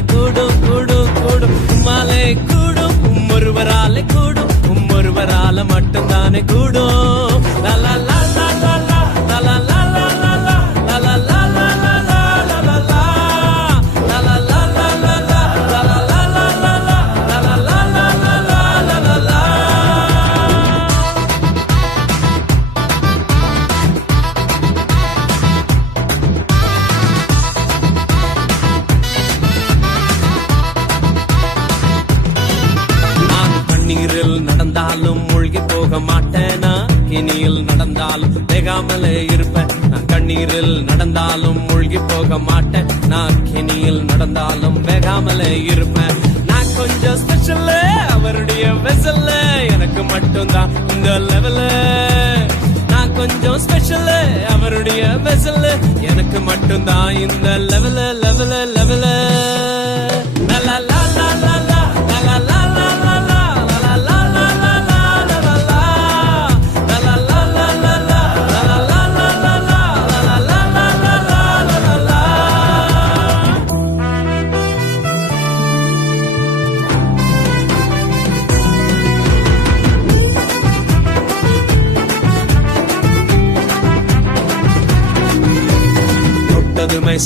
மட்டும்தானே கூடும் கூடும் கூடும் உம்மாலே கூடும் ஒருவராலே கூடும் ஒருவரால மட்டும்தானே கூடும் லா லா லா லா லா லா லா லா லா லா லா லா நீரில் நடந்தாலும் மூழ்கி போக மாட்டேனா கிணியில் நடந்தாலும் வேகாமலே இருப்பேன் நான் கண்ணீரில் நடந்தாலும் மூழ்கி போக மாட்டேன் நான் கிணியில் நடந்தாலும் வேகாமலே இருப்பேன் நான் கொஞ்சம் ஸ்பெஷல் அவருடைய வெசல்ல எனக்கு மட்டும்தான் இந்த லெவல நான் கொஞ்சம் ஸ்பெஷல் அவருடைய வெசல்ல எனக்கு மட்டும்தான் இந்த லெவல லெவல லெவல லா லா லா லா லா லா லா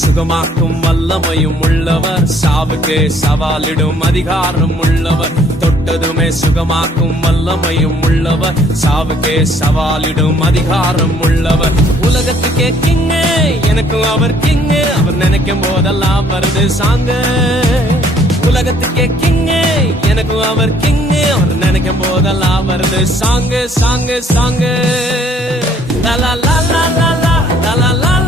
சுகமாக்கும் வல்லமையும் உள்ளவர் சாவுக்கு சவாலிடும் அதிகாரம் உள்ளவர் தொட்டதுமே சுகமாக்கும் வல்லமையும் உள்ளவர் சாவுக்கு சவாலிடும் அதிகாரம் உள்ளவர் உலகத்துக்கே கிங்க எனக்கும் அவர் கிங்க அவர் நினைக்கும் போதெல்லாம் வருது சாங்க உலகத்துக்கே கிங்க எனக்கும் அவர் கிங்க அவர் நினைக்கும் போதெல்லாம் வருது சாங்க சாங்க சாங்க லா லா லா லா லா லா லா லா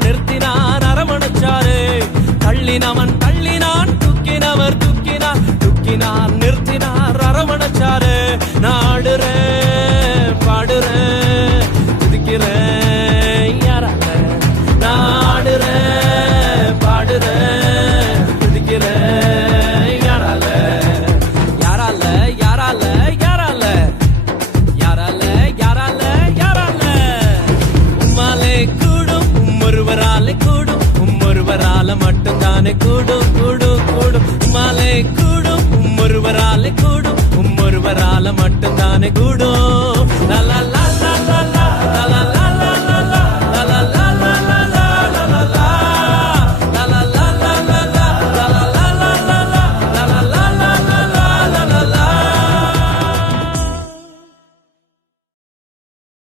நிறுத்தினான் அரவணைச்சாரு தள்ளினவன் தள்ளினான் துக்கினவர் துக்கினார் துக்கினார் நிறுத்தினார் அரவணைச்சாரு நாடுறேன் பாடுறேன் துதிக்கிறேன் யாரால நாடுறேன் பாடுறேன் துதிக்கிறேன் யாரால யாரால யாரால யாரால யாரால யாரால யாரால உம்மாலே ஒருவராலே கூடும் ஒருவரால மட்டும்தானே கூடும் கூடும் கூடும் உம்மாலே கூடும் ஒருவராலே கூடும் ஒருவரால மட்டும்தானே கூடும் லா லா